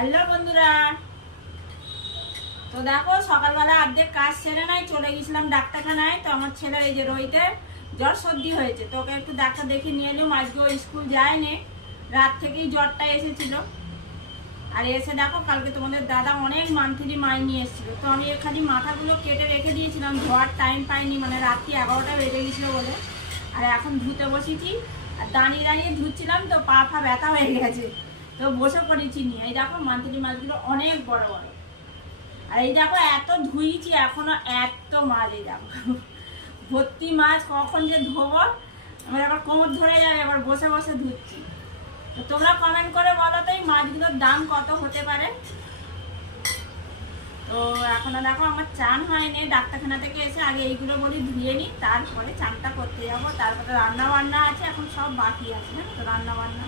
Hello বন্ধুরা, তো দেখো সকালবেলা অর্ধেক কাজ সেরে নাই চলে গেছিলাম ডাক্তারখানায়। তো আমার ছেলের এই যে রোহিতের জ্বর সর্দি হয়েছে, তো ওকে একটু ডাক্তার দেখিয়ে নিয়ে এলাম। আজকে ও স্কুল যায়নি, রাত থেকেই জ্বরটা এসেছিল। আর এসে দেখো কালকে তোমাদের দাদা অনেক মান্থলি মাই নিয়ে এসেছিলো, তো আমি এখানে মাথাগুলো কেটে রেখে দিয়েছিলাম, ধোয়ার টাইম পাইনি, মানে রাত্রি 11টা বেজে গেছিলো বলে। আর এখন ধুতে বসেছি, আর দাঁড়িয়ে দাঁড়িয়ে ধুচ্ছিলাম তো পা ফা ব্যথা হয়ে গেছে, তো বসে পড়েছি নিয়ে। এই দেখো মান্থলি মাছগুলো অনেক বড় বড়। আর এই দেখো এত ধুইছি এখনো এত মাছ, এই দেখো ভর্তি মাছ, কখন যে ধোবো আমার আবার কোমর ধরে যাবে, আবার বসে বসে ধুচ্ছি। তো তোমরা কমেন্ট করে বলো তো এই মাছগুলোর দাম কত হতে পারে। তো এখনো দেখো আমার চান হয়নি, ডাক্তারখানা থেকে এসে আগে এইগুলো বলি ধুয়ে নিই, তারপরে চানটা করতে যাবো। তারপরে রান্না বান্না আছে, এখন সব বাকি আছে না, তো রান্না বান্না